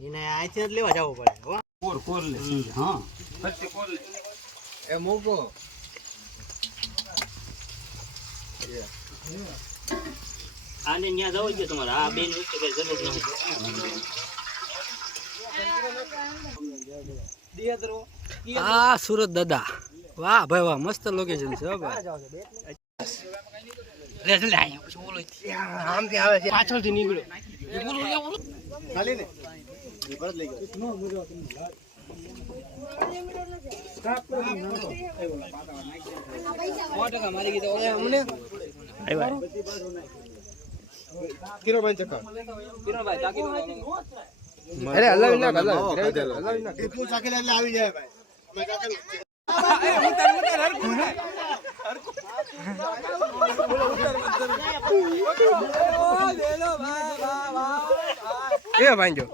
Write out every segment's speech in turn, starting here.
એને આથી જ લેવા જવું પડે હો. કોર કોર લે. હા. પછી કોર લે. એ મોકો. આને ન્યા જવું જ તમારે. આ બેન વચ્ચે કઈ જરૂર નથી. આ સુરત દાદા. વાહ ભાઈ વાહ મસ્ત લોકેશન છે હો ભાઈ. લે જલ્દી આયા પછી ઓલો આમથી આવે છે. પાછળથી નીકળ્યો ખાલી ને એ અરે હલાવી નાખ હલાવી નાખ એટલું ચાકેલ એટલે આવી જાય ભાઈ. એ ભાઈ જો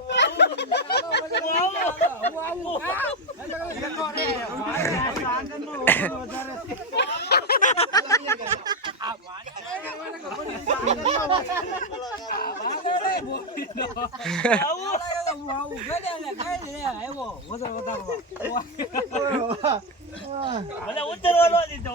મને ઉતરવા ન દીધો